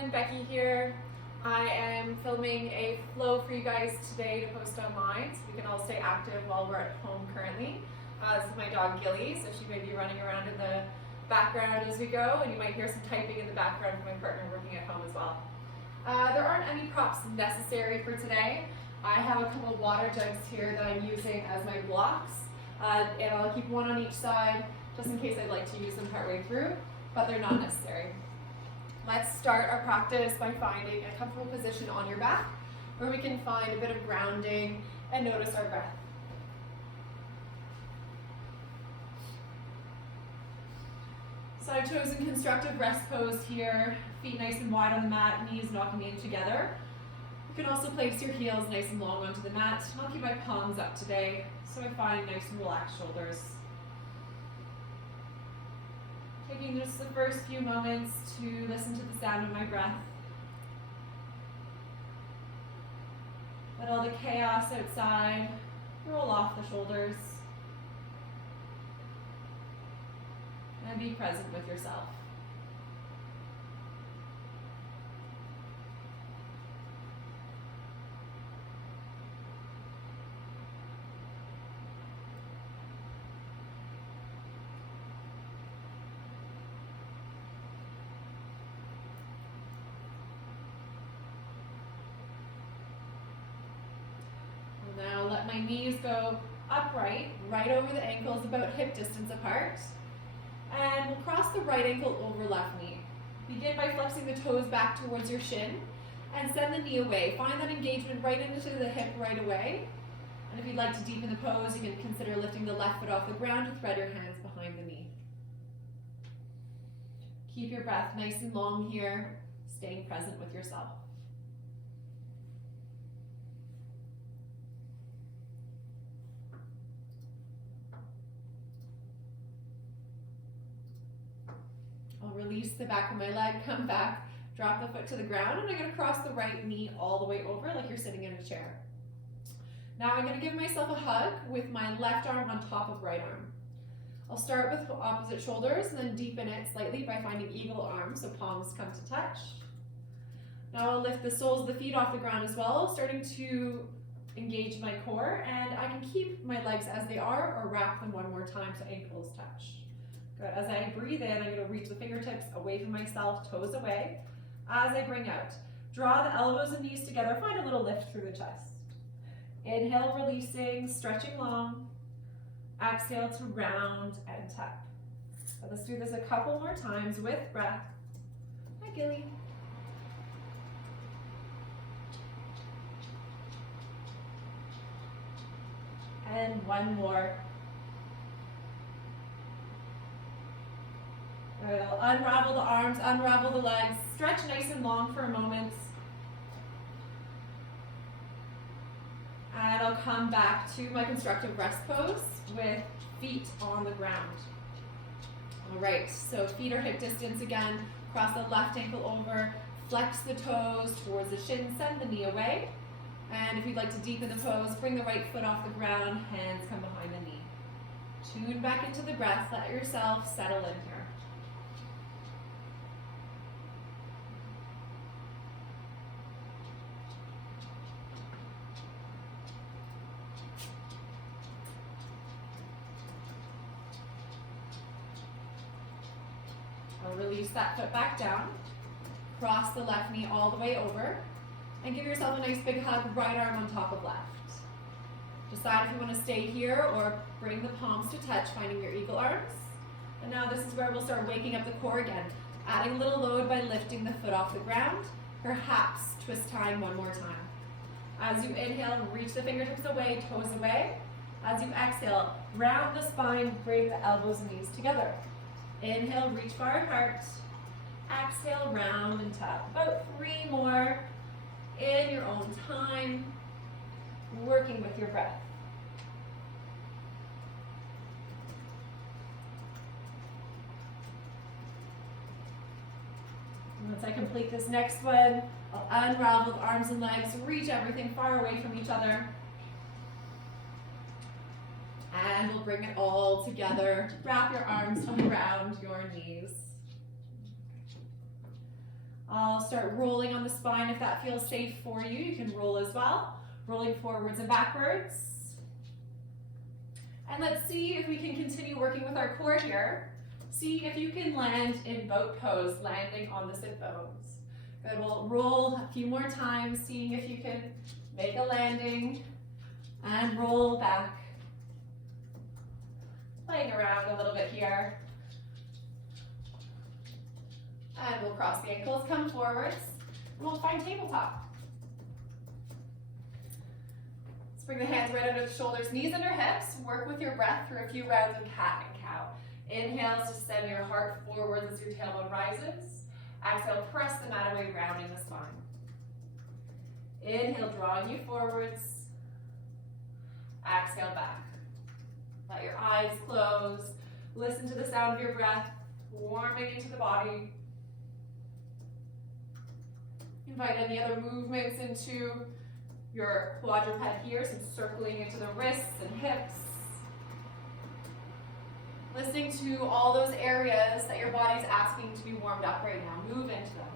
everyone, Becky here. I am filming a flow for you guys today to post online so we can all stay active while we're at home currently. This is my dog Gilly, so she may be running around in the background as we go, and you might hear some typing in the background from my partner working at home as well. There aren't any props necessary for today. I have a couple water jugs here that I'm using as my blocks, and I'll keep one on each side just in case I'd like to use them partway through, but they're not necessary. Let's start our practice by finding a comfortable position on your back where we can find a bit of grounding and notice our breath. So I've chosen constructive rest pose here, feet nice and wide on the mat, knees knocking in together. You can also place your heels nice and long onto the mat. I'll keep my palms up today so I find nice and relaxed shoulders. Taking just the first few moments to listen to the sound of my breath. Let all the chaos outside roll off the shoulders. And be present with yourself. Now let my knees go upright, right over the ankles, about hip distance apart. And we'll cross the right ankle over left knee. Begin by flexing the toes back towards your shin and send the knee away. Find that engagement right into the hip right away. And if you'd like to deepen the pose, you can consider lifting the left foot off the ground to thread your hands behind the knee. Keep your breath nice and long here, staying present with yourself. I'll release the back of my leg, come back, drop the foot to the ground, and I'm going to cross the right knee all the way over like you're sitting in a chair. Now I'm going to give myself a hug with my left arm on top of right arm. I'll start with opposite shoulders and then deepen it slightly by finding eagle arms, so palms come to touch. Now I'll lift the soles of the feet off the ground as well, starting to engage my core, and I can keep my legs as they are or wrap them one more time so ankles touch. Good. As I breathe in, I'm going to reach the fingertips away from myself, toes away. As I bring out, draw the elbows and knees together, find a little lift through the chest. Inhale, releasing, stretching long. Exhale to round and tap. Let's do this a couple more times with breath. Hi, Gilly. And one more. Good. I'll unravel the arms, unravel the legs, stretch nice and long for a moment. And I'll come back to my constructive rest pose with feet on the ground. All right, so feet are hip distance again. Cross the left ankle over, flex the toes towards the shin, send the knee away. And if you'd like to deepen the pose, bring the right foot off the ground, hands come behind the knee. Tune back into the breath, let yourself settle in here. I'll release that foot back down, cross the left knee all the way over, and give yourself a nice big hug, right arm on top of left. Decide if you want to stay here or bring the palms to touch, finding your eagle arms. And now this is where we'll start waking up the core again, adding a little load by lifting the foot off the ground, perhaps twist time one more time. As you inhale, reach the fingertips away, toes away. As you exhale, round the spine, bring the elbows and knees together. Inhale, reach far apart. Exhale, round and tap. About 3 more in your own time, working with your breath. Once I complete this next one, I'll unravel the arms and legs, reach everything far away from each other. And we'll bring it all together. Wrap your arms around your knees. I'll start rolling on the spine if that feels safe for you. You can roll as well, rolling forwards and backwards. And let's see if we can continue working with our core here. See if you can land in boat pose, landing on the sit bones. Good, we'll roll a few more times, seeing if you can make a landing and roll back. Playing around a little bit here. And we'll cross the ankles, come forwards, and we'll find tabletop. Let's bring the hands right under the shoulders, knees under hips. Work with your breath through a few rounds of cat and cow. Inhale to send your heart forwards as your tailbone rises. Exhale, press the mat away, rounding the spine. Inhale, drawing you forwards. Exhale, back. Let your eyes close. Listen to the sound of your breath, warming into the body. Invite any other movements into your quadruped here, some circling into the wrists and hips. Listening to all those areas that your body's asking to be warmed up right now. Move into them.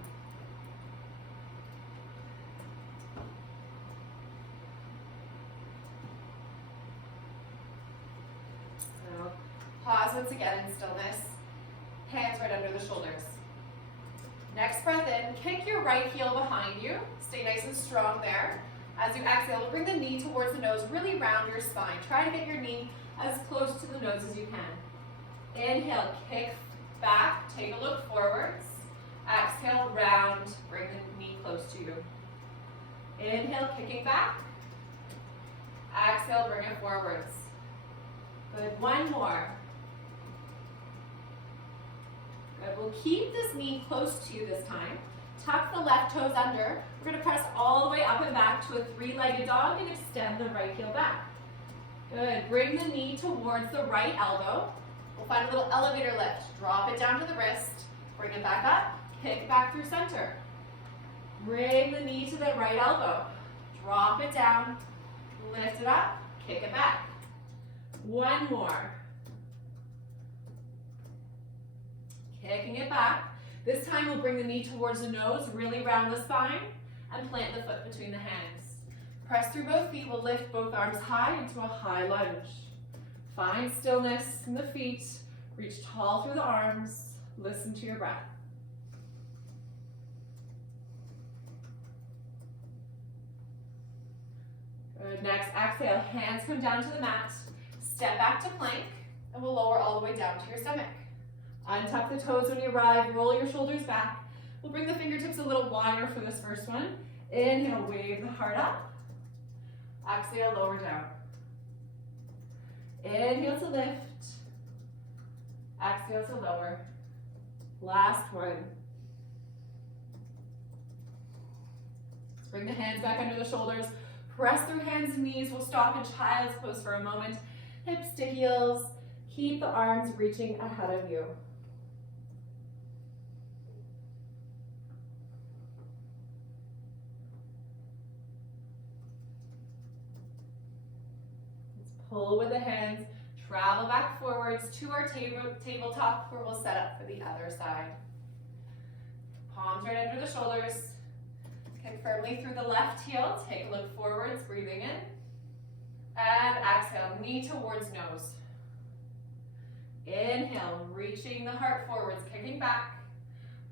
So, pause once again in stillness. Hands right under the shoulders. Next breath in, kick your right heel behind you. Stay nice and strong there. As you exhale, bring the knee towards the nose, really round your spine. Try to get your knee as close to the nose as you can. Inhale, kick back, take a look forwards. Exhale, round, bring the knee close to you. Inhale, kicking back. Exhale, bring it forwards. Good, one more. Good, we'll keep this knee close to you this time. Tuck the left toes under. We're going to press all the way up and back to a three-legged dog and extend the right heel back. Good, bring the knee towards the right elbow. We'll find a little elevator lift. Drop it down to the wrist. Bring it back up. Kick back through center. Bring the knee to the right elbow. Drop it down. Lift it up. Kick it back. One more. Kicking it back. This time we'll bring the knee towards the nose, really round the spine, and plant the foot between the hands. Press through both feet. We'll lift both arms high into a high lunge. Find stillness in the feet. Reach tall through the arms. Listen to your breath. Good. Next, exhale. Hands come down to the mat. Step back to plank, and we'll lower all the way down to your stomach. Untuck the toes when you arrive. Roll your shoulders back. We'll bring the fingertips a little wider for this first one. Inhale, wave the heart up. Exhale, lower down. Inhale to lift. Exhale to lower. Last one. Let's bring the hands back under the shoulders. Press through hands and knees. We'll stop in child's pose for a moment. Hips to heels. Keep the arms reaching ahead of you. Pull with the hands, travel back forwards to our tabletop where we'll set up for the other side. Palms right under the shoulders. Kick firmly through the left heel. Take a look forwards, breathing in. And exhale, knee towards nose. Inhale, reaching the heart forwards, kicking back.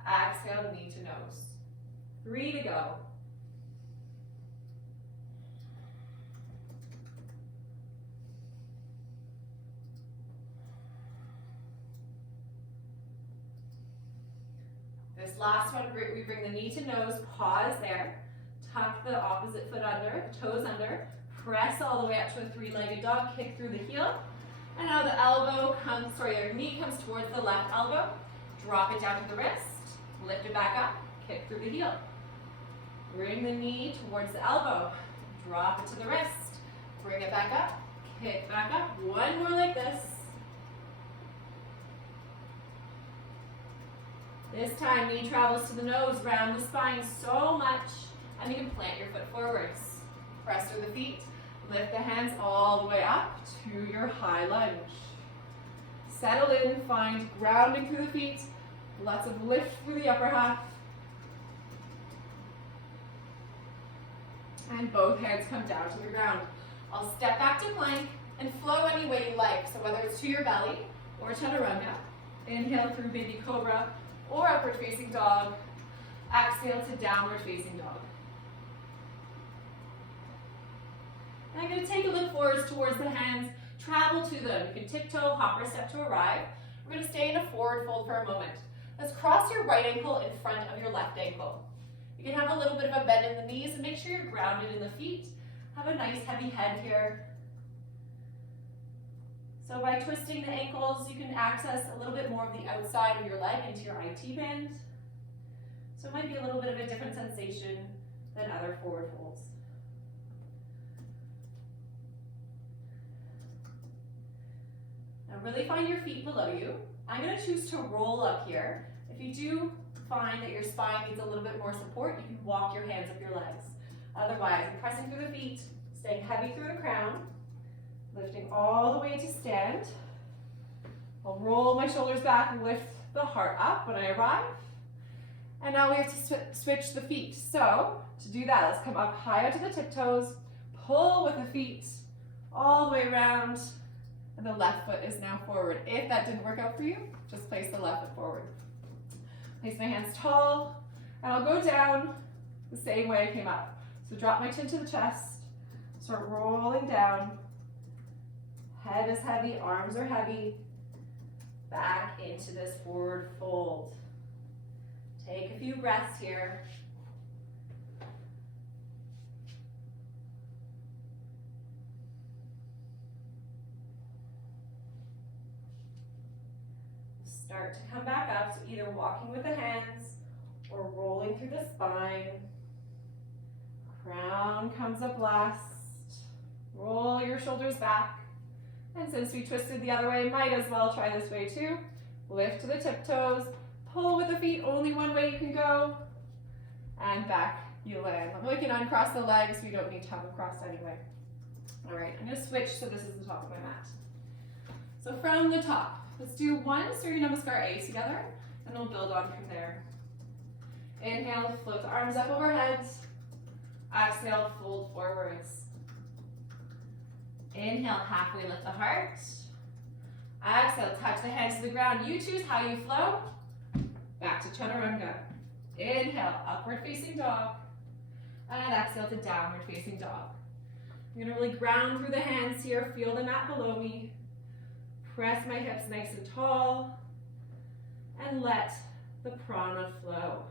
Exhale, knee to nose. 3 to go. This last one, we bring the knee to nose, pause there, tuck the opposite foot under, toes under, press all the way up to a three-legged dog, kick through the heel, and now your knee comes towards the left elbow, drop it down to the wrist, lift it back up, kick through the heel. Bring the knee towards the elbow, drop it to the wrist, bring it back up, kick back up, one more like this. This time, knee travels to the nose, round the spine so much, and you can plant your foot forwards. Press through the feet, lift the hands all the way up to your high lunge. Settle in, find grounding through the feet, lots of lift through the upper half. And both hands come down to the ground. I'll step back to plank and flow any way you like. So whether it's to your belly or chaturanga, inhale through baby cobra or upward facing dog. Exhale to downward facing dog. And I'm going to take a look forwards towards the hands, travel to them. You can tiptoe, hop, or step to arrive. We're going to stay in a forward fold for a moment. Let's cross your right ankle in front of your left ankle. You can have a little bit of a bend in the knees and make sure you're grounded in the feet. Have a nice heavy head here. So by twisting the ankles, you can access a little bit more of the outside of your leg into your IT band. So it might be a little bit of a different sensation than other forward folds. Now really find your feet below you. I'm going to choose to roll up here. If you do find that your spine needs a little bit more support, you can walk your hands up your legs. Otherwise, I'm pressing through the feet, staying heavy through the crown, lifting all the way to stand. I'll roll my shoulders back and lift the heart up when I arrive. And now we have to switch the feet. So to do that, let's come up high onto the tiptoes, pull with the feet all the way around, and the left foot is now forward. If that didn't work out for you, just place the left foot forward. Place my hands tall, and I'll go down the same way I came up. So drop my chin to the chest, start rolling down. Head is heavy, arms are heavy. Back into this forward fold. Take a few breaths here. Start to come back up, so either walking with the hands or rolling through the spine. Crown comes up last. Roll your shoulders back. And since we twisted the other way, might as well try this way too. Lift to the tiptoes, pull with the feet, only one way you can go, and back you land. We can uncross the legs, we don't need to have them crossed anyway. All right, I'm gonna switch so this is the top of my mat. So from the top, let's do one Surya Namaskar A together, and we'll build on from there. Inhale, float the arms up overhead. Exhale, fold forwards. Inhale, halfway lift the heart. Exhale, touch the hands to the ground. You choose how you flow. Back to chaturanga. Inhale, upward facing dog. And exhale to downward facing dog. I'm gonna really ground through the hands here. Feel the mat below me. Press my hips nice and tall. And let the prana flow.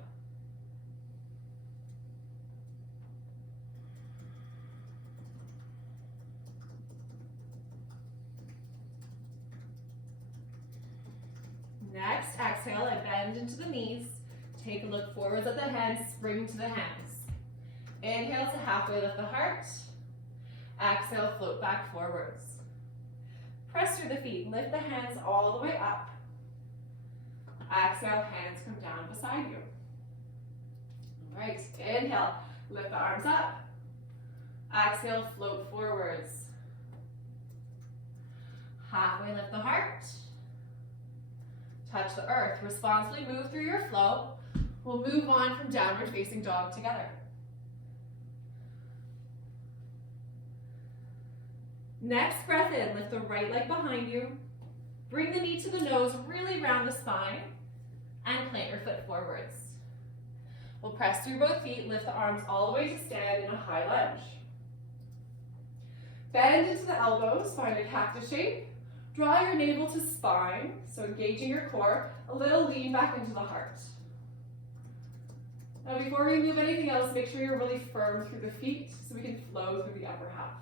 Next, exhale, I bend into the knees. Take a look forwards at the hands, spring to the hands. Inhale to halfway lift the heart. Exhale, float back forwards. Press through the feet, lift the hands all the way up. Exhale, hands come down beside you. All right, inhale, lift the arms up. Exhale, float forwards. Halfway lift the heart. Touch the earth. Responsibly move through your flow. We'll move on from downward facing dog together. Next breath in, lift the right leg behind you. Bring the knee to the nose, really round the spine, and plant your foot forwards. We'll press through both feet, lift the arms all the way to stand in a high lunge. Bend into the elbows, find a cactus shape. Draw your navel to spine, so engaging your core, a little lean back into the heart. Now before we move anything else, make sure you're really firm through the feet so we can flow through the upper half.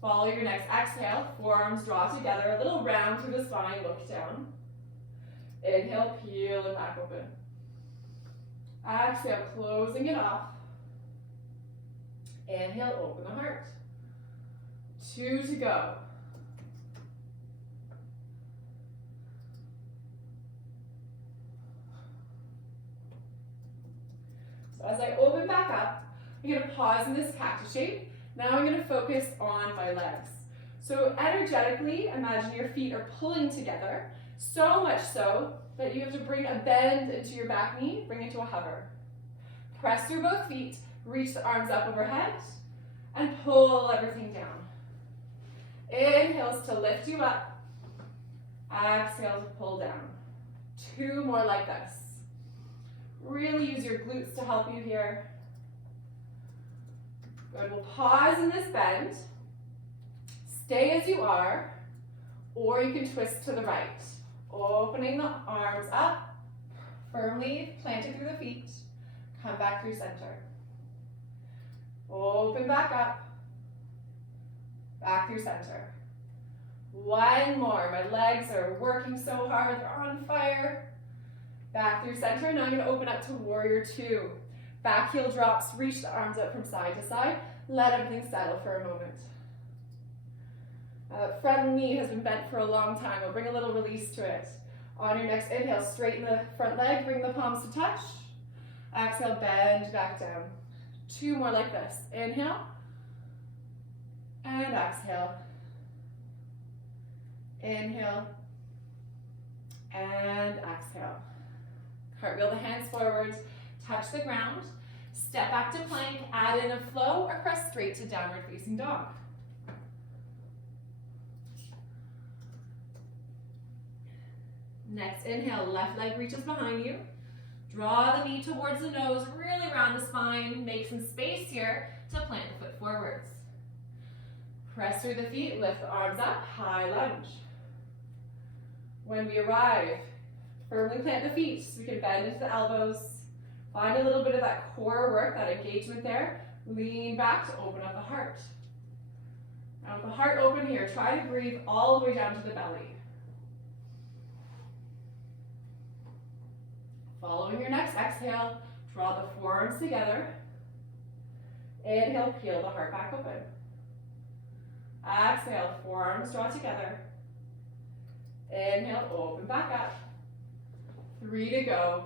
Follow your next exhale, forearms draw together, a little round through the spine, look down. Inhale, peel it back open. Exhale, closing it off. Inhale, open the heart. 2 to go. So as I open back up, I'm going to pause in this cactus shape. Now I'm going to focus on my legs. So energetically, imagine your feet are pulling together, so much so that you have to bring a bend into your back knee, bring it to a hover. Press through both feet, Reach the arms up overhead and pull everything down. Inhales to lift you up. Exhale to pull down. 2 more like this. Really use your glutes to help you here. Good, we'll pause in this bend. Stay as you are, or you can twist to the right. Opening the arms up, firmly planted through the feet. Come back through center. Open back up. Back through center. 1 more. My legs are working so hard. They're on fire. Back through center. Now I'm going to open up to warrior 2. Back heel drops. Reach the arms up from side to side. Let everything settle for a moment. Front knee has been bent for a long time. We'll bring a little release to it. On your next inhale, straighten the front leg. Bring the palms to touch. Exhale, bend back down. 2 more like this. Inhale. And exhale. Inhale. And exhale. Cartwheel the hands forward. Touch the ground. Step back to plank. Add in a flow or press straight to downward facing dog. Next inhale, left leg reaches behind you. Draw the knee towards the nose, really round the spine. Make some space here to plant the foot forwards. Press through the feet, lift the arms up, high lunge. When we arrive, firmly plant the feet so we can bend into the elbows. Find a little bit of that core work, that engagement there. Lean back to open up the heart. Now with the heart open here, try to breathe all the way down to the belly. Following your next exhale, draw the forearms together. Inhale, peel the heart back open. Exhale, forearms draw together. Inhale, open back up. 3 to go.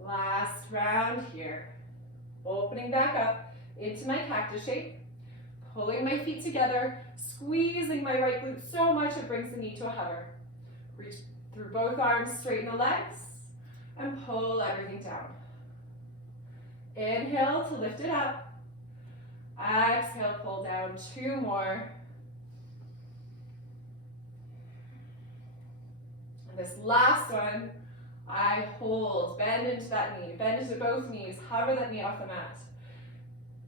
Last round here. Opening back up into my cactus shape. Pulling my feet together, squeezing my right glute so much it brings the knee to a hover. Reach through both arms, straighten the legs, and pull everything down. Inhale to lift it up. Exhale, pull down. 2 more. And this last one, I hold, bend into that knee, bend into both knees, hover that knee off the mat.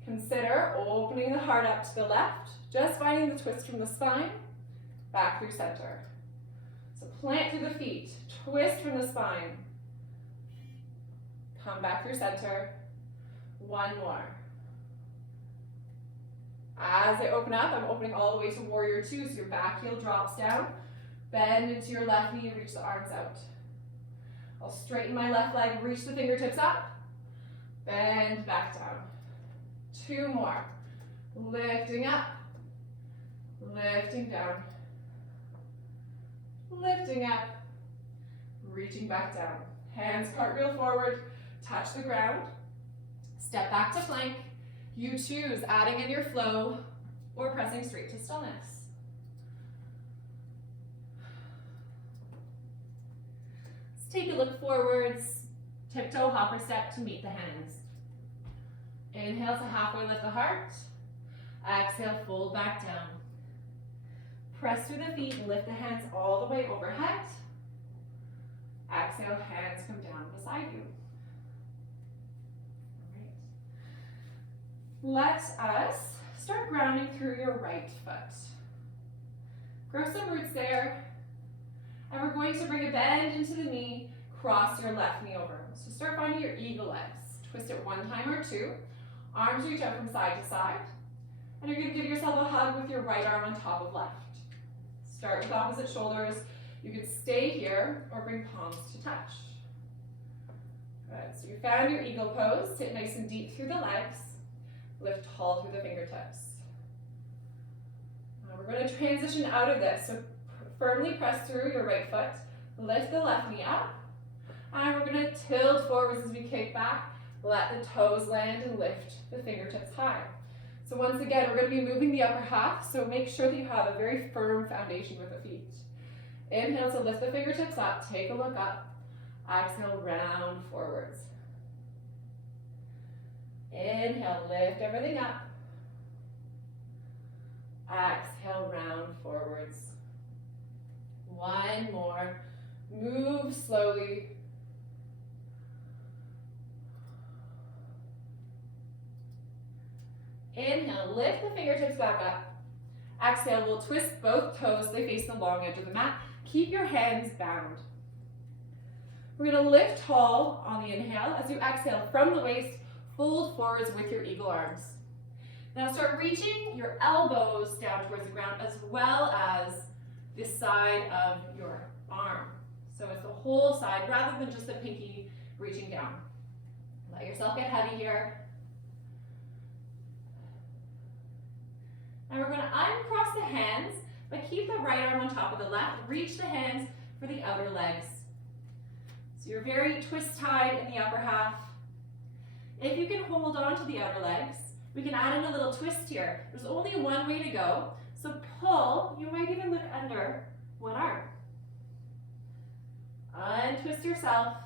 Consider opening the heart up to the left, just finding the twist from the spine, back through center. So plant through the feet, twist from the spine, come back through center. 1 more. As I open up, I'm opening all the way to warrior 2, so your back heel drops down, bend into your left knee, reach the arms out. I'll straighten my left leg, reach the fingertips up, bend back down. 2 more. Lifting up, lifting down, lifting up, reaching back down. Hands cartwheel forward, touch the ground, step back to plank. You choose adding in your flow or pressing straight to stillness. Let's take a look forwards, tiptoe hopper step to meet the hands. Inhale to halfway lift the heart. Exhale, fold back down. Press through the feet and lift the hands all the way overhead. Exhale, hands come down beside you. All right. Let us start grounding through your right foot. Grow some roots there. And we're going to bring a bend into the knee, cross your left knee over. So start finding your eagle legs. Twist it 1 time or 2. Arms reach out from side to side. And you're going to give yourself a hug with your right arm on top of left. Start with opposite shoulders. You can stay here or bring palms to touch. Good. So you found your eagle pose. Sit nice and deep through the legs. Lift tall through the fingertips. Now we're going to transition out of this. So firmly press through your right foot. Lift the left knee up. And we're going to tilt forwards as we kick back. Let the toes land and lift the fingertips high. So once again, we're going to be moving the upper half, so make sure that you have a very firm foundation with the feet. Inhale to lift the fingertips up, take a look up. Exhale, round forwards. Inhale, lift everything up. Exhale, round forwards. One more. Move slowly. Inhale, lift the fingertips back up. Exhale, we'll twist both toes so they face the long edge of the mat. Keep your hands bound. We're going to lift tall on the inhale. As you exhale from the waist, fold forwards with your eagle arms. Now start reaching your elbows down towards the ground as well as the side of your arm. So it's the whole side rather than just the pinky reaching down. Let yourself get heavy here. Now we're going to uncross the hands, but keep the right arm on top of the left. Reach the hands for the outer legs. So you're very twist-tied in the upper half. If you can hold on to the outer legs, we can add in a little twist here. There's only one way to go. So pull, you might even look under one arm. Untwist yourself.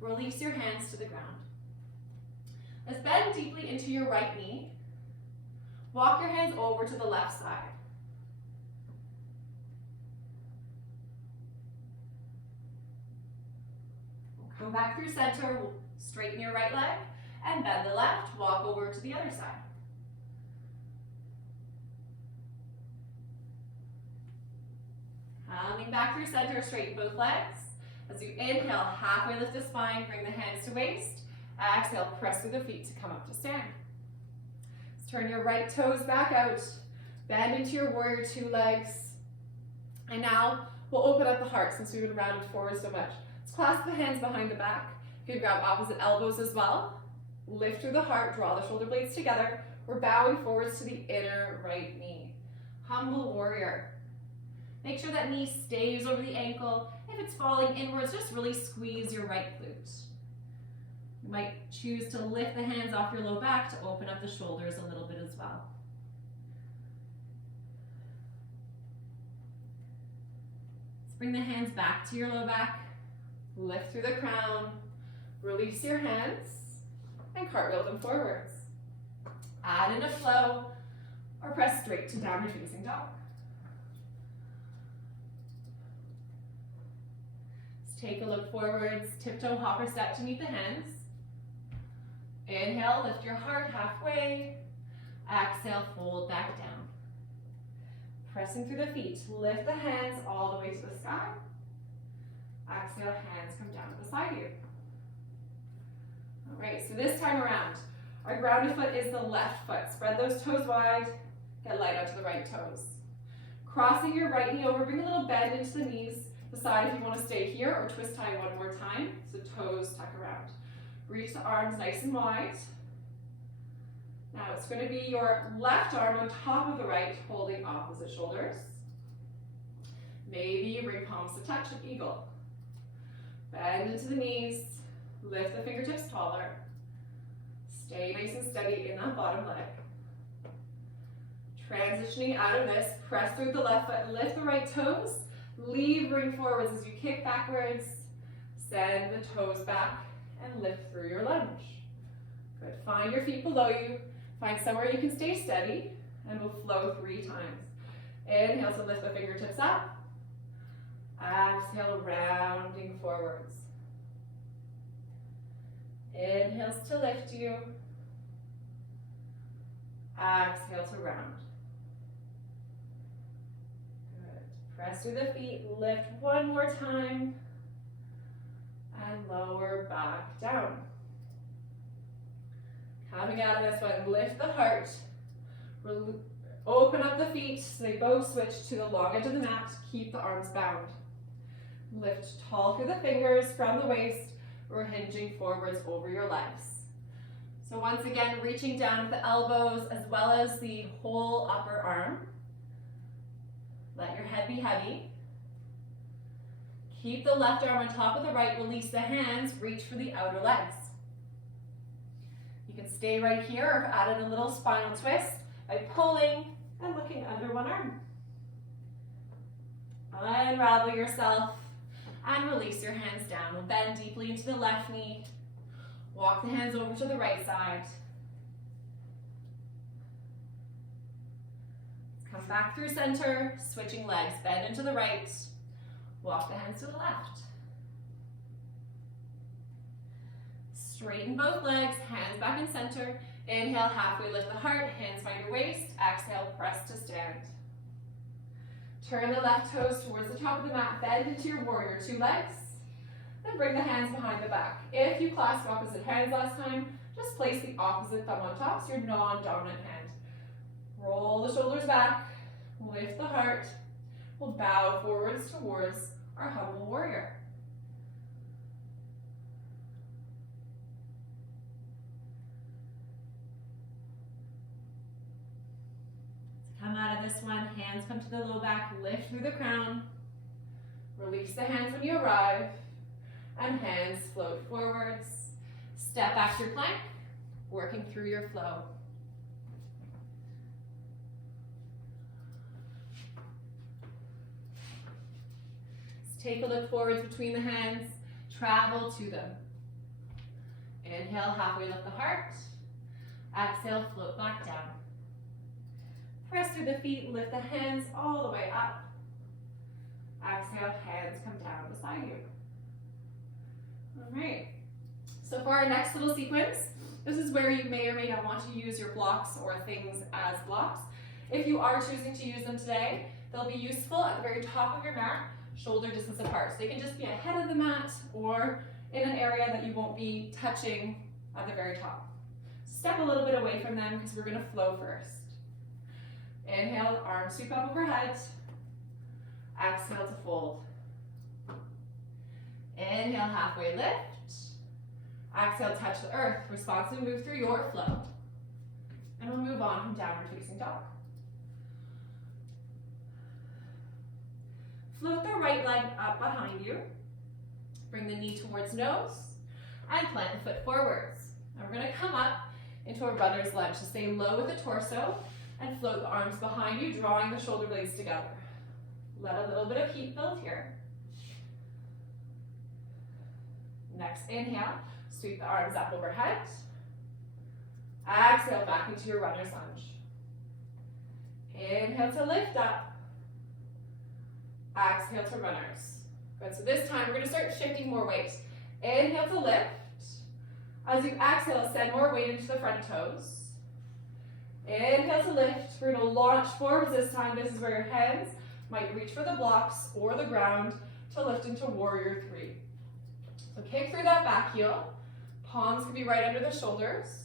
Release your hands to the ground. Let's bend deeply into your right knee. Walk your hands over to the left side. We'll come back through center. We'll straighten your right leg and bend the left. Walk over to the other side. Coming back through center, straighten both legs. As you inhale, halfway lift the spine, bring the hands to waist. Exhale, press through the feet to come up to stand. Turn your right toes back out, bend into your warrior two legs. And now we'll open up the heart since we've been rounded forward so much. Let's clasp the hands behind the back. You can grab opposite elbows as well. Lift through the heart, draw the shoulder blades together. We're bowing forwards to the inner right knee. Humble warrior. Make sure that knee stays over the ankle. If it's falling inwards, just really squeeze your right glute. You might choose to lift the hands off your low back to open up the shoulders a little bit as well. Let's bring the hands back to your low back. Lift through the crown. Release your hands and cartwheel them forwards. Add in a flow or press straight to downward facing dog. Let's take a look forwards. Tiptoe hopper step to meet the hands. Inhale, lift your heart halfway. Exhale, fold back down. Pressing through the feet, lift the hands all the way to the sky. Exhale, hands come down to the side of you. All right, so this time around, our grounded foot is the left foot. Spread those toes wide, get light out to the right toes. Crossing your right knee over, bring a little bend into the knees. Decide if you want to stay here or twist tie one more time, so toes tuck around. Reach the arms nice and wide. Now it's going to be your left arm on top of the right, holding opposite shoulders. Maybe bring palms to touch, an eagle. Bend into the knees, lift the fingertips taller. Stay nice and steady in that bottom leg. Transitioning out of this, press through the left foot, lift the right toes, levering forwards as you kick backwards. Send the toes back and lift through your lunge. Good. Find your feet below you. Find somewhere you can stay steady, and we'll flow 3 times. Inhale to lift the fingertips up. Exhale, rounding forwards. Inhales to lift you. Exhale to round. Good. Press through the feet, lift one more time, and lower back down. Coming out of this one, lift the heart. Open up the feet so they both switch to the long edge of the mat. Keep the arms bound. Lift tall through the fingers from the waist. We're hinging forwards over your legs. So once again, reaching down with the elbows as well as the whole upper arm. Let your head be heavy. Keep the left arm on top of the right. Release the hands. Reach for the outer legs. You can stay right here or have added a little spinal twist by pulling and looking under one arm. Unravel yourself and release your hands down. We'll bend deeply into the left knee. Walk the hands over to the right side. Come back through center, switching legs. Bend into the right. Walk the hands to the left. Straighten both legs, hands back in center. Inhale, halfway lift the heart, hands find your waist. Exhale, press to stand. Turn the left toes towards the top of the mat, bend into your warrior, 2 legs. Then bring the hands behind the back. If you clasped opposite hands last time, just place the opposite thumb on top, so your non-dominant hand. Roll the shoulders back, lift the heart. We'll bow forwards towards our humble warrior. Come out of this one, hands come to the low back, lift through the crown. Release the hands when you arrive, and hands float forwards. Step back to your plank, working through your flow. Let's take a look forwards between the hands, travel to them. Inhale, halfway lift the heart. Exhale, float back down. Press through the feet, lift the hands all the way up. Exhale, hands come down beside you. All right. So for our next little sequence, this is where you may or may not want to use your blocks or things as blocks. If you are choosing to use them today, they'll be useful at the very top of your mat, shoulder distance apart. So they can just be ahead of the mat or in an area that you won't be touching at the very top. Step a little bit away from them because we're going to flow first. Inhale, arms sweep up overhead. Exhale to fold. Inhale, halfway lift. Exhale, touch the earth. Responsibly move through your flow. And we'll move on from downward facing dog. Float the right leg up behind you. Bring the knee towards nose. And plant the foot forwards. And we're going to come up into a runner's lunge. So stay low with the torso. And float the arms behind you, drawing the shoulder blades together. Let a little bit of heat build here. Next inhale, sweep the arms up overhead. Exhale, back into your runner's lunge. Inhale to lift up. Exhale to runners. Good, so this time we're going to start shifting more weight. Inhale to lift. As you exhale, send more weight into the front toes. Inhale to lift. We're going to launch forwards this time. This is where your hands might reach for the blocks or the ground to lift into warrior 3. So kick through that back heel. Palms can be right under the shoulders.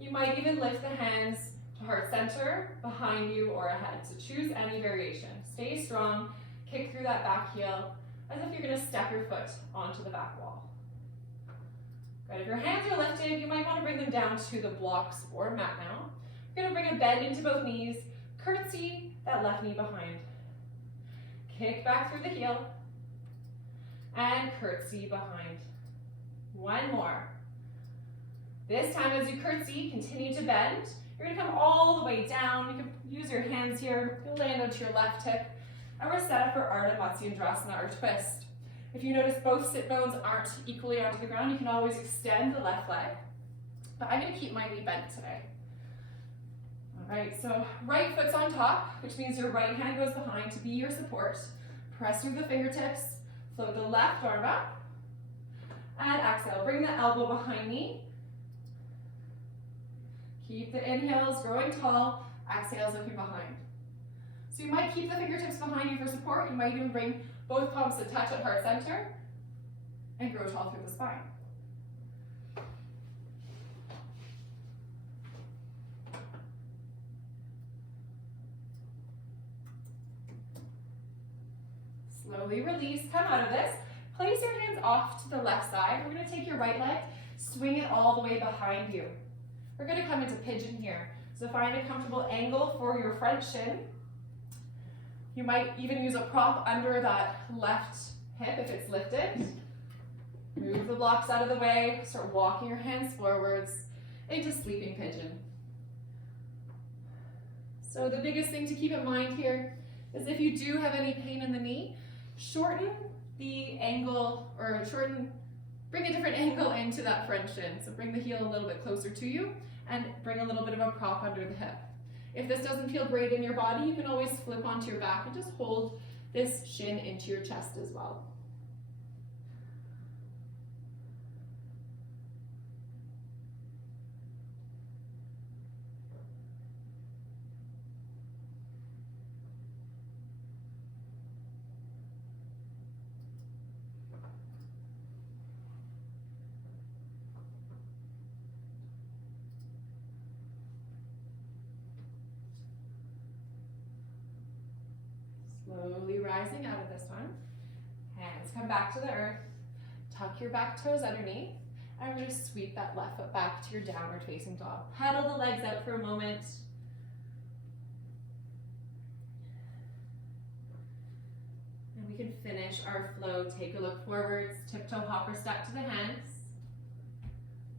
You might even lift the hands to heart center, behind you, or ahead. So choose any variation. Stay strong. Kick through that back heel as if you're going to step your foot onto the back wall. Good. If your hands are lifted, you might want to bring them down to the blocks or mat now. You're going to bring a bend into both knees, curtsy that left knee behind. Kick back through the heel, and curtsy behind. One more. This time as you curtsy, continue to bend. You're going to come all the way down. You can use your hands here. You'll land onto your left hip. And we're set up for Ardha Matsyendrasana, or twist. If you notice both sit bones aren't equally onto the ground, you can always extend the left leg. But I'm going to keep my knee bent today. All right, so right foot's on top, which means your right hand goes behind to be your support. Press through the fingertips, float the left arm up, and exhale. Bring the elbow behind knee. Keep the inhales growing tall, exhales looking behind. So you might keep the fingertips behind you for support. You might even bring both palms to touch at heart center and grow tall through the spine. Slowly release, come out of this. Place your hands off to the left side. We're going to take your right leg, swing it all the way behind you. We're going to come into pigeon here. So find a comfortable angle for your front shin. You might even use a prop under that left hip if it's lifted. Move the blocks out of the way. Start walking your hands forwards into sleeping pigeon. So the biggest thing to keep in mind here is if you do have any pain in the knee, shorten the angle, or bring a different angle into that front shin. So bring the heel a little bit closer to you and bring a little bit of a prop under the hip. If this doesn't feel great in your body, you can always flip onto your back and just hold this shin into your chest as well. Slowly rising out of this one. Hands come back to the earth. Tuck your back toes underneath. And we're going to sweep that left foot back to your downward facing dog. Pedal the legs out for a moment. And we can finish our flow. Take a look forwards. Tiptoe hopper step to the hands.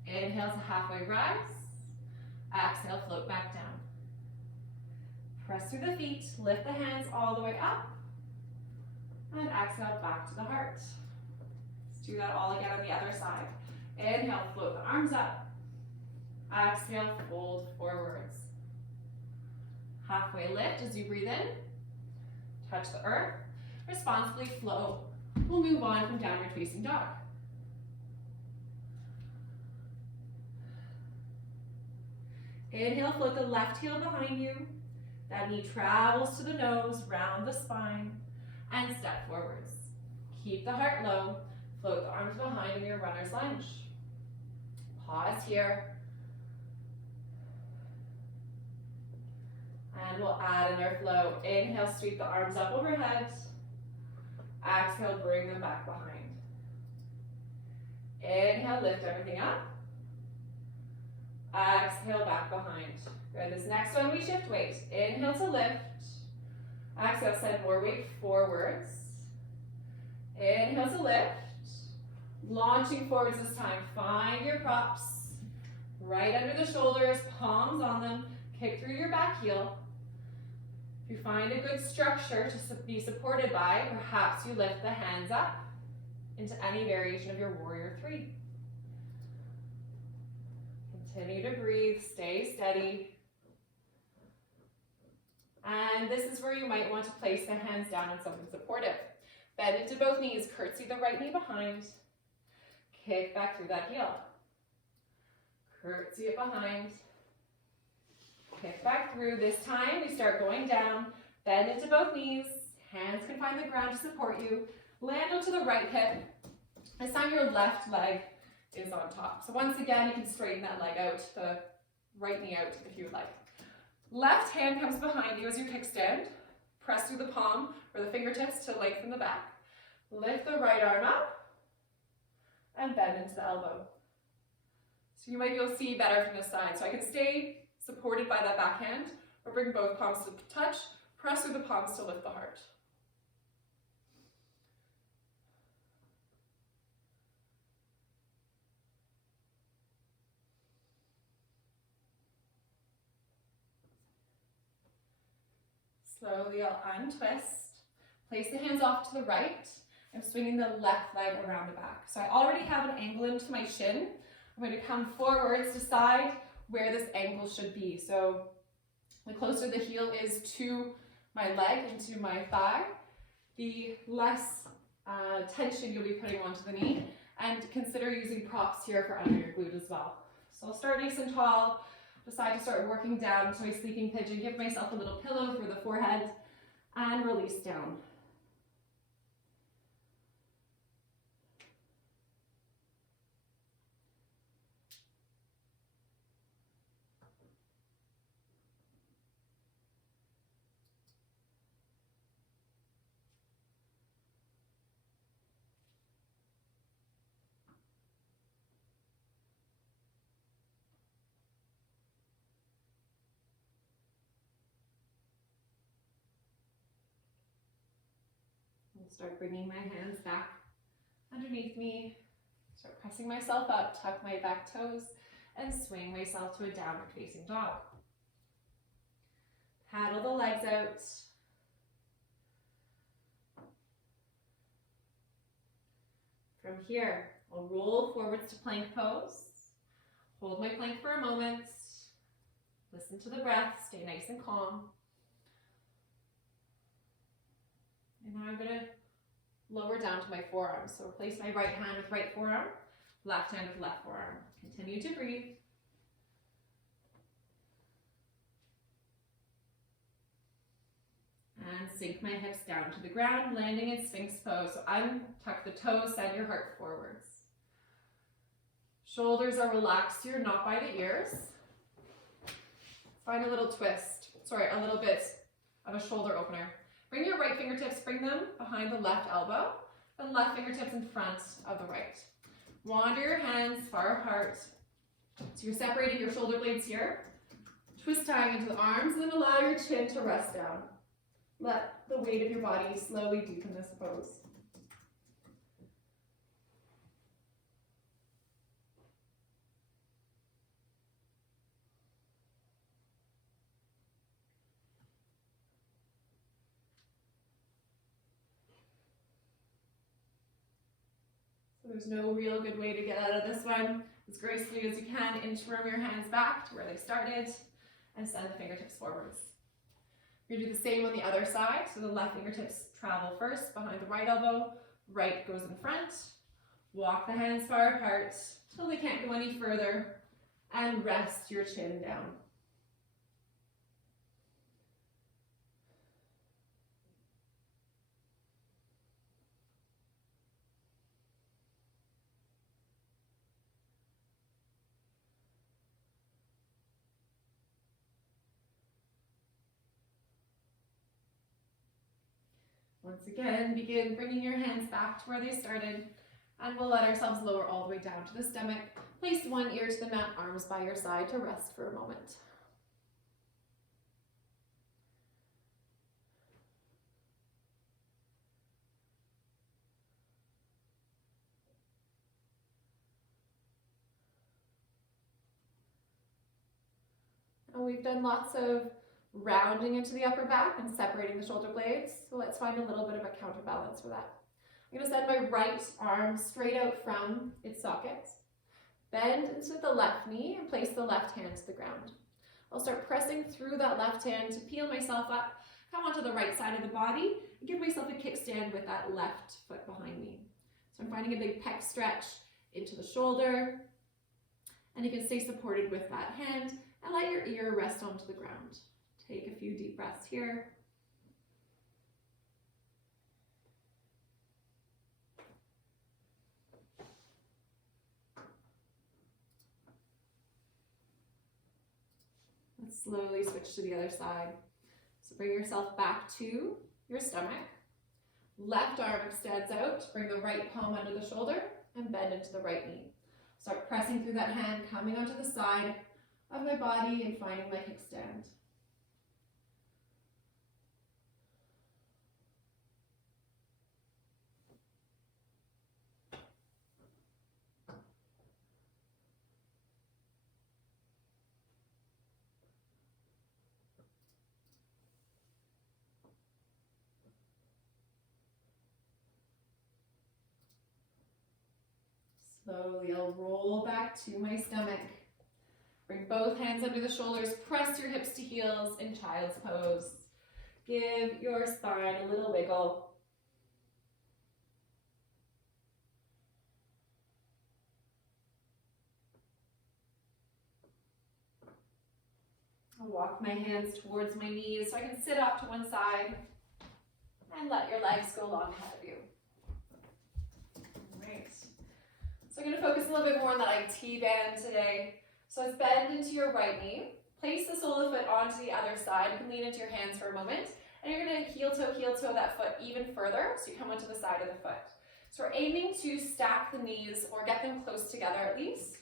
Inhale to halfway rise. Exhale, float back down. Press through the feet, lift the hands all the way up, and exhale back to the heart. Let's do that all again on the other side. Inhale, float the arms up. Exhale, fold forwards. Halfway lift as you breathe in. Touch the earth. Responsibly flow. We'll move on from downward facing dog. Inhale, float the left heel behind you. That knee travels to the nose, round the spine, and step forwards. Keep the heart low. Float the arms behind in your runner's lunge. Pause here. And we'll add in our flow. Inhale, sweep the arms up overhead. Exhale, bring them back behind. Inhale, lift everything up. Exhale, back behind. Good. This next one, we shift weight. Inhale to lift. Exhale, send more weight forwards. Inhale to lift. Launching forwards this time. Find your props. Right under the shoulders, palms on them. Kick through your back heel. If you find a good structure to be supported by, perhaps you lift the hands up into any variation of your warrior three. Continue to breathe, stay steady. And this is where you might want to place the hands down on something supportive. Bend into both knees, curtsy the right knee behind. Kick back through that heel. Curtsy it behind. Kick back through. This time we start going down. Bend into both knees. Hands can find the ground to support you. Land onto the right hip. This time your left leg is on top. So once again, you can straighten that leg out, the right knee out if you would like. Left hand comes behind you as you kickstand. Press through the palm or the fingertips to lengthen the back. Lift the right arm up and bend into the elbow. So you might be able to see better from this side. So I can stay supported by that back hand or bring both palms to touch. Press through the palms to lift the heart. Slowly I'll untwist. Place the hands off to the right. I'm swinging the left leg around the back. So I already have an angle into my shin. I'm going to come forwards, decide where this angle should be. So the closer the heel is to my leg, into my thigh, the less tension you'll be putting onto the knee. And consider using props here for under your glute as well. So I'll start nice and tall. Decide to start working down to my sleeping pigeon. Give myself a little pillow for the forehead and release down. Start bringing my hands back underneath me. Start pressing myself up, tuck my back toes, and swing myself to a downward facing dog. Paddle the legs out. From here, I'll roll forwards to plank pose. Hold my plank for a moment. Listen to the breath, stay nice and calm. And now I'm gonna lower down to my forearms. So replace my right hand with right forearm, left hand with left forearm. Continue to breathe. And sink my hips down to the ground, landing in Sphinx pose. So untuck the toes, send your heart forwards. Shoulders are relaxed here, not by the ears. Find a little twist, a little bit of a shoulder opener. Bring your right fingertips, bring them behind the left elbow, and left fingertips in front of the right. Wander your hands far apart. So you're separating your shoulder blades here. Twist tying into the arms, and then allow your chin to rest down. Let the weight of your body slowly deepen this pose. So there's no real good way to get out of this one. As gracefully as you can, inchworm your hands back to where they started, and send the fingertips forwards. You're gonna do the same on the other side. So the left fingertips travel first behind the right elbow, right goes in front. Walk the hands far apart till they can't go any further, and rest your chin down. Once again, begin bringing your hands back to where they started, and we'll let ourselves lower all the way down to the stomach. Place one ear to the mat, arms by your side to rest for a moment. And we've done lots of rounding into the upper back and separating the shoulder blades. So let's find a little bit of a counterbalance for that. I'm going to send my right arm straight out from its socket. Bend into the left knee and place the left hand to the ground. I'll start pressing through that left hand to peel myself up, come onto the right side of the body, and give myself a kickstand with that left foot behind me. So I'm finding a big pec stretch into the shoulder, and you can stay supported with that hand and let your ear rest onto the ground. Take a few deep breaths here. Let's slowly switch to the other side. So bring yourself back to your stomach. Left arm extends out. Bring the right palm under the shoulder and bend into the right knee. Start pressing through that hand, coming onto the side of my body and finding my kickstand. Slowly, I'll roll back to my stomach. Bring both hands under the shoulders, press your hips to heels in child's pose. Give your spine a little wiggle. I'll walk my hands towards my knees so I can sit off to one side and let your legs go long ahead of you. All right. So I'm going to focus a little bit more on that IT band today. So let's bend into your right knee. Place the sole of the foot onto the other side. You can lean into your hands for a moment. And you're going to heel toe that foot even further so you come onto the side of the foot. So we're aiming to stack the knees or get them close together at least.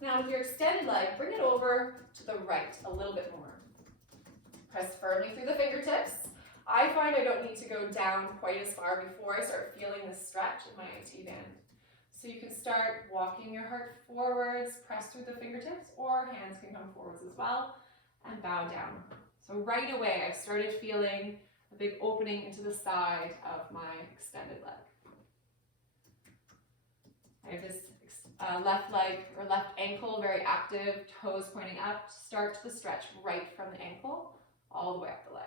Now with your extended leg, bring it over to the right a little bit more. Press firmly through the fingertips. I find I don't need to go down quite as far before I start feeling this stretch in my IT band. So you can start walking your heart forwards, press through the fingertips, or hands can come forwards as well, and bow down. So right away, I've started feeling a big opening into the side of my extended leg. I have this left leg or left ankle very active, toes pointing up. Start the stretch right from the ankle all the way up the leg.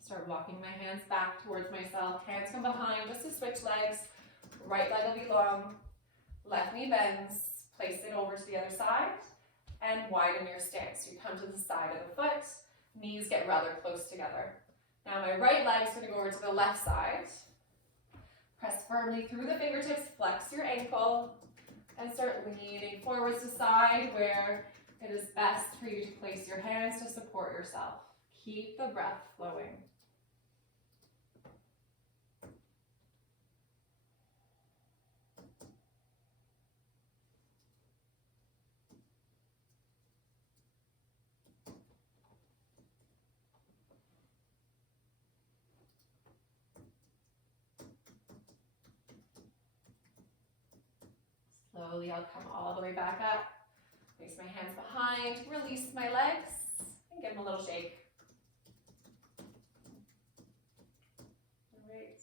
Start walking my hands back towards myself. Hands come behind just to switch legs. Right leg will be long. Left knee bends. Place it over to the other side and widen your stance. You come to the side of the foot. Knees get rather close together. Now my right leg is going to go over to the left side. Press firmly through the fingertips. Flex your ankle and start leaning forwards to side where it is best for you to place your hands to support yourself. Keep the breath flowing. Slowly, I'll come all the way back up. Place my hands behind, release my legs, and give them a little shake. All right.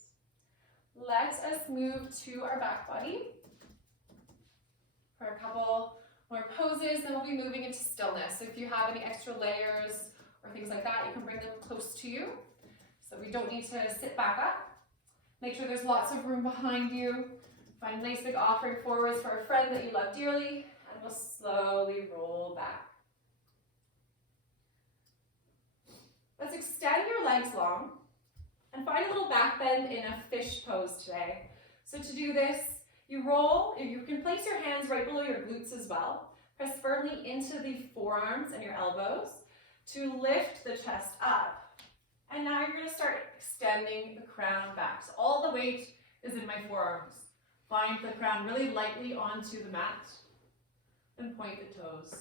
Let us move to our back body for a couple more poses, then we'll be moving into stillness. So if you have any extra layers or things like that, you can bring them close to you. So we don't need to sit back up. Make sure there's lots of room behind you. Find a nice big offering forwards for a friend that you love dearly, and we'll slowly roll back. Let's extend your legs long and find a little back bend in a fish pose today. So to do this, you roll, you can place your hands right below your glutes as well. Press firmly into the forearms and your elbows to lift the chest up. And now you're going to start extending the crown back. So all the weight is in my forearms. Find the crown really lightly onto the mat and point the toes.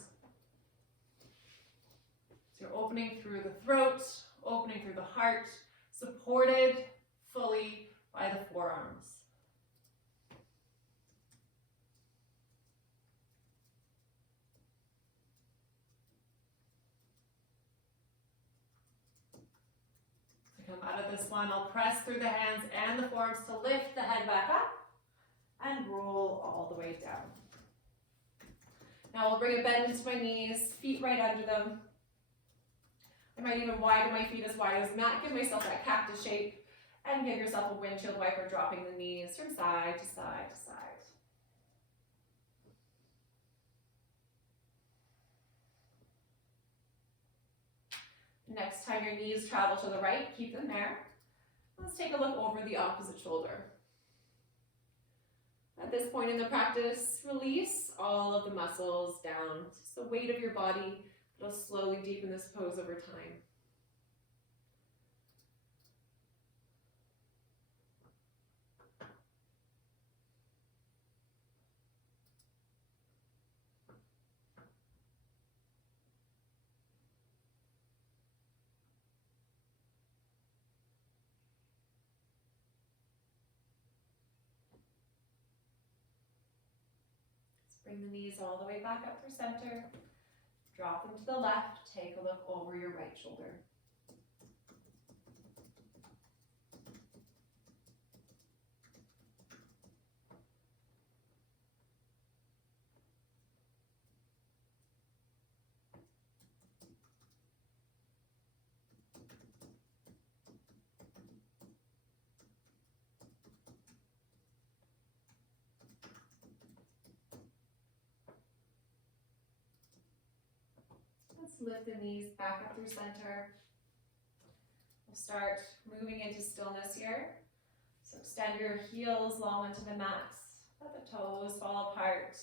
So you're opening through the throat, opening through the heart, supported fully by the forearms. To come out of this one, I'll press through the hands and the forearms to lift the head back up and roll all the way down. Now I'll bring a bend into my knees, feet right under them. I might even widen my feet as wide as the mat, give myself that cactus shape, and give yourself a windshield wiper, dropping the knees from side to side to side. Next time your knees travel to the right, keep them there. Let's take a look over the opposite shoulder. At this point in the practice, release all of the muscles down. It's just the weight of your body. It'll slowly deepen this pose over time. Bring the knees all the way back up through center. Drop them to the left. Take a look over your right shoulder. Let's lift the knees back up through center. We'll start moving into stillness here. So extend your heels long onto the mat. Let the toes fall apart.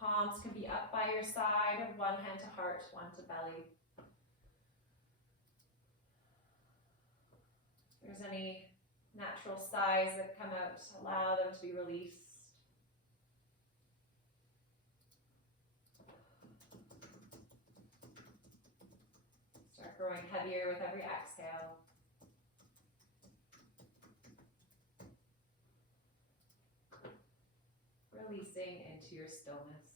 Palms can be up by your side, one hand to heart, one to belly. If there's any natural sighs that come out, allow them to be released. Start growing heavier with every exhale. Releasing into your stillness.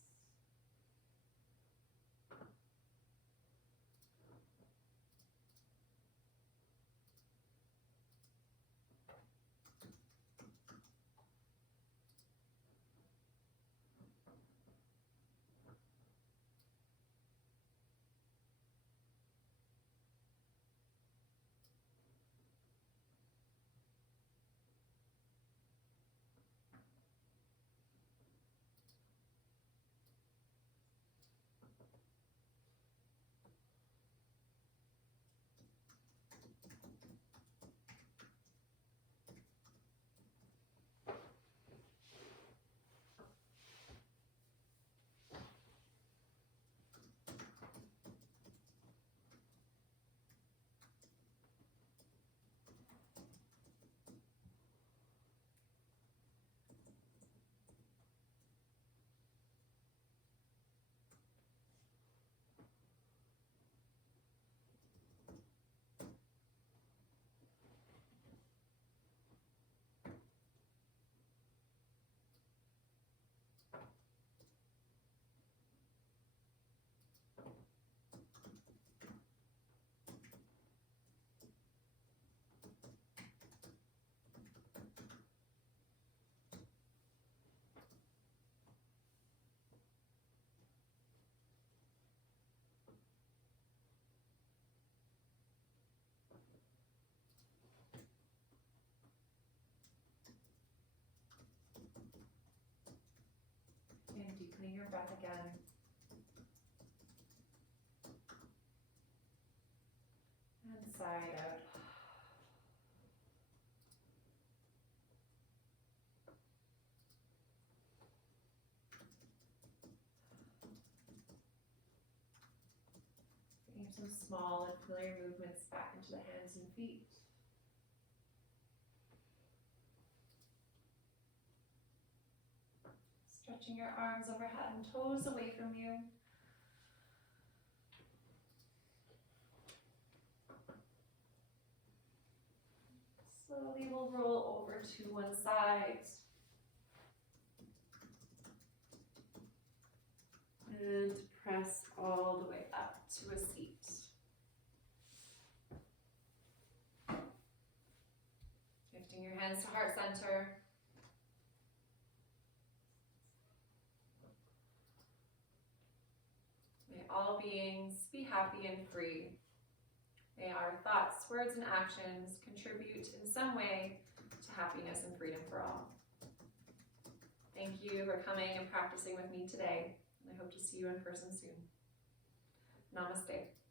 breath again. And side out. Bringing some small and familiar movements back into the hands and feet. Stretching your arms overhead and toes away from you. Slowly we'll roll over to one side. And press all the way up to a seat. Lifting your hands to heart center. May all beings be happy and free. May our thoughts, words, and actions contribute in some way to happiness and freedom for all. Thank you for coming and practicing with me today. I hope to see you in person soon. Namaste.